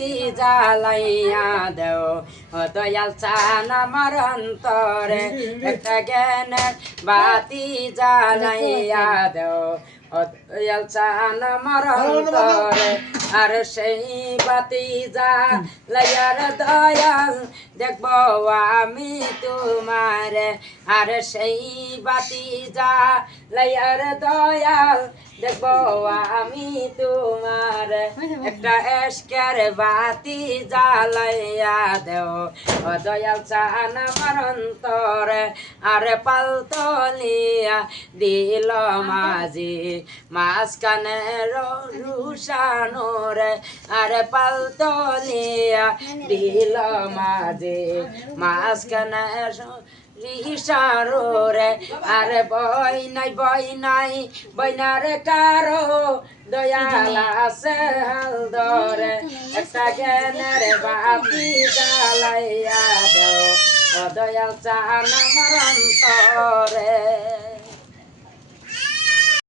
বাতি জ্বালাইয়া দেও ও দয়াল চান আমার অন্তরে একটা জ্ঞানের বাতি জ্বালাইয়া দেও ও দয়াল চান আমার অন্তরে আর সেই বাতি জ্বালাইয়ার দয়াল দেখবো আমি তোমারে আর সেই বাতি জ্বালাইয়ার দয়াল দেখবো আমি তোমার একটা এসকের বাতি জ্বালাইয়া দেও ও দয়াল চান আমার অন্তরে আরে পালতলিয়া দিল মাঝি মাঝখানে রুষানোরে আরে পালতলিয়া দিল মাঝি মাঝখানে রে আরে বই নাই বইনারে কারো দয়াল আছে হাল ধরে একটা জ্ঞানের বাতি জ্বালাইয়া দেও ও দয়াল চান আমার অন্তরে